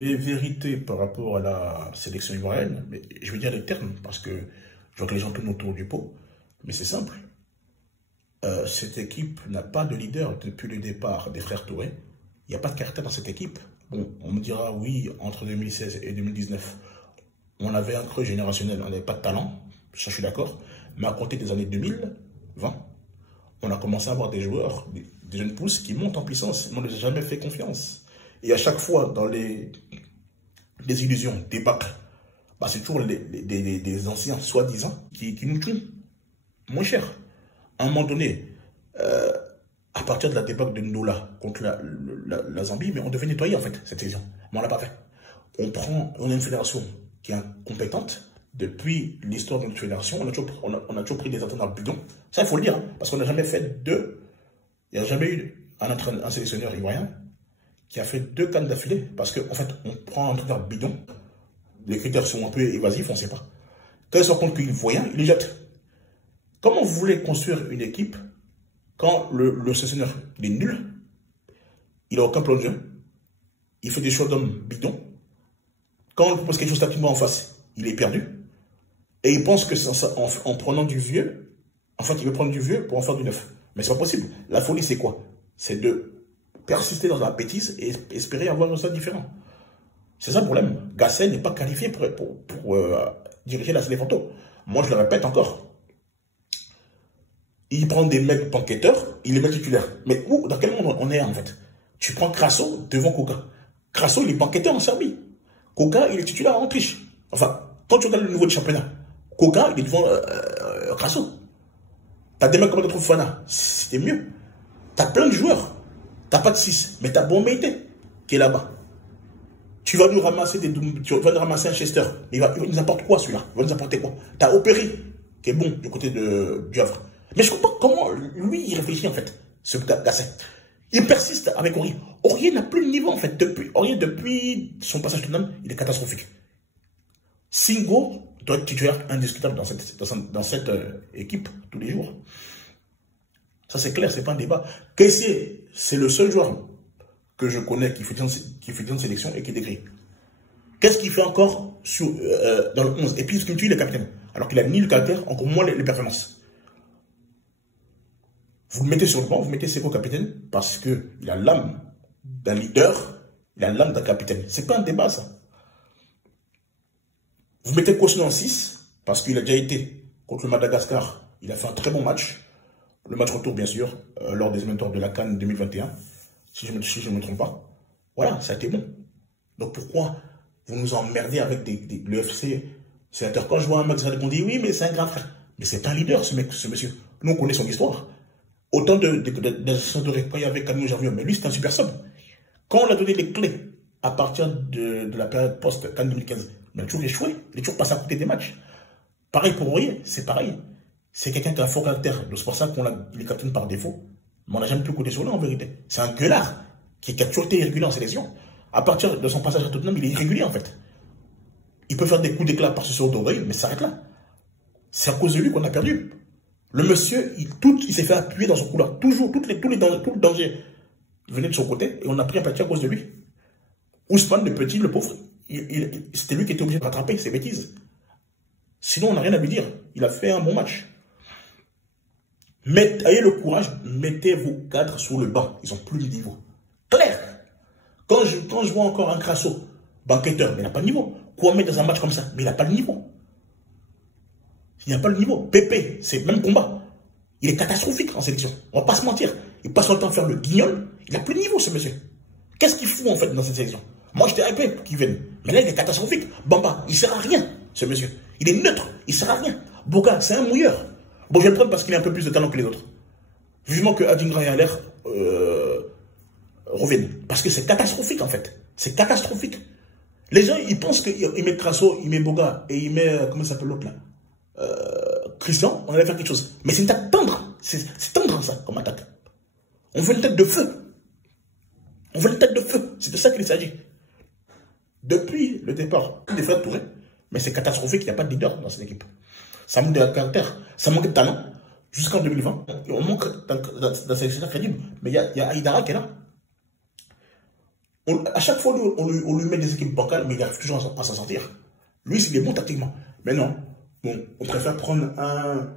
Les vérités par rapport à la sélection ivoirienne, mais je vais dire les termes parce que je vois que les gens tournent autour du pot, mais c'est simple. Cette équipe n'a pas de leader depuis le départ des frères Touré. Il n'y a pas de caractère dans cette équipe. Bon, on me dira oui, entre 2016 et 2019, on avait un creux générationnel, on n'avait pas de talent, ça je suis d'accord, mais à compter des années 2020, on a commencé à avoir des joueurs, des jeunes pousses qui montent en puissance, mais on ne les a jamais fait confiance. Et à chaque fois, dans les illusions, débâcles, bah, c'est toujours des anciens, soi-disant, qui nous tuent moins cher. À un moment donné, à partir de la débâcle de Ndola contre la Zambie, mais on devait nettoyer en fait cette saison. Mais on l'a pas fait. On a une fédération qui est incompétente. Depuis l'histoire de notre fédération, on a toujours pris des entraîneurs bidons. Ça, il faut le dire, hein, parce qu'on n'a jamais fait deux. Il n'y a jamais eu un sélectionneur ivoirien qui a fait deux cannes d'affilée, parce qu'en fait, on prend un entraîneur bidon. Les critères sont un peu évasifs, on ne sait pas. Quand ils se rendent compte qu'il est voyant, ils les jettent. Comment vous voulez construire une équipe quand le sélectionneur il est nul, il n'a aucun plan de jeu, il fait des choix d'hommes bidons, quand on lui propose quelque chose tactiquement en face, il est perdu, et il pense que en prenant du vieux, en fait il veut prendre du vieux pour en faire du neuf. Mais c'est pas possible. La folie c'est quoi? C'est de persister dans la bêtise et espérer avoir un résultat différent. C'est ça le problème. Gasset n'est pas qualifié pour diriger la Séléfanto. Moi je le répète encore. Il prend des mecs banquetteurs, il les met titulaires. Mais où, dans quel monde on est en fait? Tu prends Crasso devant Koka. Crasso, il est banquetteur en Serbie. Koka, il est titulaire en Autriche. Enfin, quand tu regardes le niveau du championnat, Koka, il est devant Crasso. T'as des mecs comme d'autres Fofana, c'était mieux. T'as plein de joueurs. T'as pas de 6, mais t'as Bombeité qui est là-bas. Tu vas nous ramasser un Chester. Il nous apporte quoi celui-là? Il va nous apporter quoi? T'as Opéry, qui est bon du côté du Havre. Mais je comprends comment lui il réfléchit en fait, ce Gasset. Il persiste avec Aurier. Aurier n'a plus de niveau en fait. Aurier, depuis son passage Tottenham, il est catastrophique. Singo doit être titulaire indiscutable dans cette équipe tous les jours. Ça c'est clair, c'est pas un débat. Kessié, c'est le seul joueur que je connais qui fait une sélection et qui est décrit. Qu'est-ce qu'il fait encore dans le 11? Et puis, ce qu'il tue, il est capitaine. Alors qu'il a ni le caractère, encore moins les performances. Vous le mettez sur le banc, vous mettez Seko capitaine, parce qu'il a l'âme d'un leader, il a l'âme d'un capitaine. C'est pas un débat, ça. Vous mettez Kosno en 6, parce qu'il a déjà été contre le Madagascar. Il a fait un très bon match. Le match retour, bien sûr, lors des éliminatoires de la CAN 2021, si je ne me trompe pas. Voilà, ça a été bon. Donc pourquoi vous nous emmerdez avec le FC sénateur? Quand je vois un mec on dit oui, mais c'est un grand frère. Mais c'est un leader, ce monsieur. Nous, on connaît son histoire. Autant d'assistants de quand il y avait Camille Jarvion, mais lui, c'est un super sub. Quand on a donné les clés à partir de la période post-CAN 2015, il a toujours échoué, il est toujours passé à côté des matchs. Pareil pour Aurier, c'est pareil. C'est quelqu'un qui a un fort caractère, c'est pour ça qu'il est capitaine par défaut. Mais on n'a jamais pu compter sur lui en vérité. C'est un gueulard qui a toujours été irrégulier en sélection. À partir de son passage à Tottenham, il est irrégulier en fait. Il peut faire des coups d'éclat par ce sur d'oreille, mais ça s'arrête là. C'est à cause de lui qu'on a perdu. Le monsieur, il s'est fait appuyer dans son couloir. Toujours, tout le danger venait de son côté et on a pris un pâté à cause de lui. Ousmane, le petit, le pauvre, c'était lui qui était obligé de rattraper ses bêtises. Sinon, on n'a rien à lui dire. Il a fait un bon match. Ayez le courage, mettez vos cadres sur le banc. Ils ont plus de niveau. Clair. Quand je vois encore un Crasso, banquetteur, mais il n'a pas de niveau. Quoi mettre dans un match comme ça? Mais il n'a pas le niveau. Il n'a pas le niveau. Pépé, c'est le même combat. Il est catastrophique en sélection. On va pas se mentir. Il passe son temps à faire le guignol. Il n'a plus de niveau, ce monsieur. Qu'est-ce qu'il fout en fait dans cette sélection? Moi, j'étais hypé qu'il vienne. Mais là, il est catastrophique. Bamba, il sert à rien, ce monsieur. Il est neutre. Il sert à rien. Boga, c'est un mouilleur. Bon, je vais le prendre parce qu'il a un peu plus de talent que les autres. Vivement que Adingra et Allaire reviennent. Parce que c'est catastrophique, en fait. C'est catastrophique. Les gens, ils pensent qu'ils mettent Crasso, ils mettent Boga et ils mettent, comment ça s'appelle l'autre là? Christian, on allait faire quelque chose. Mais c'est une attaque tendre. C'est tendre ça, comme attaque. On veut une tête de feu. On veut une tête de feu. C'est de ça qu'il s'agit. Depuis le départ des frères Touré, mais c'est catastrophique, il n'y a pas de leader dans cette équipe. Ça manque de caractère, ça manque de talent. Jusqu'en 2020, on manque d'un sélectionneur crédible. Mais il y a Aïdara qui est là. À chaque fois, on lui met des équipes bancales, mais il arrive toujours à s'en sortir. Lui, c'est bon tactiquement. Mais non, bon, on préfère prendre un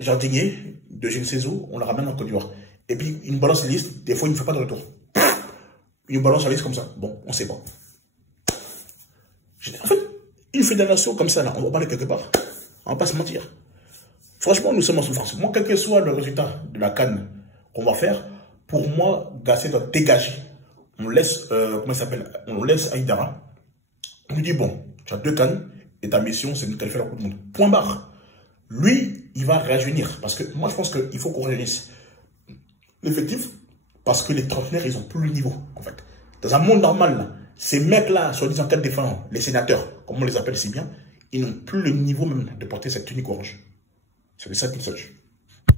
jardinier de je ne sais où, on le ramène en Côte d'Ivoire. Et puis, une balance liste, des fois, il ne fait pas de retour. Une balance liste comme ça. Bon, on ne sait pas. En fait, une fédération comme ça, là, on va parler quelque part. On ne va pas se mentir. Franchement, nous sommes en souffrance. Moi, quel que soit le résultat de la CAN qu'on va faire, pour moi, Gasset doit dégager. On laisse, comment il s'appelle? On laisse Aïdara. On lui dit, bon, tu as 2 CAN et ta mission, c'est de nous qualifier la Coupe du Monde. Point barre. Lui, il va rajeunir. Parce que moi, je pense qu'il faut qu'on rajeunisse l'effectif. Parce que les trentenaires, ils n'ont plus le niveau, en fait. Dans un monde normal, là, ces mecs-là, soi-disant 4 défendants, les sénateurs, comme on les appelle si bien, ils n'ont plus le niveau même de porter cette tunique orange. C'est de ça qu'il s'agit.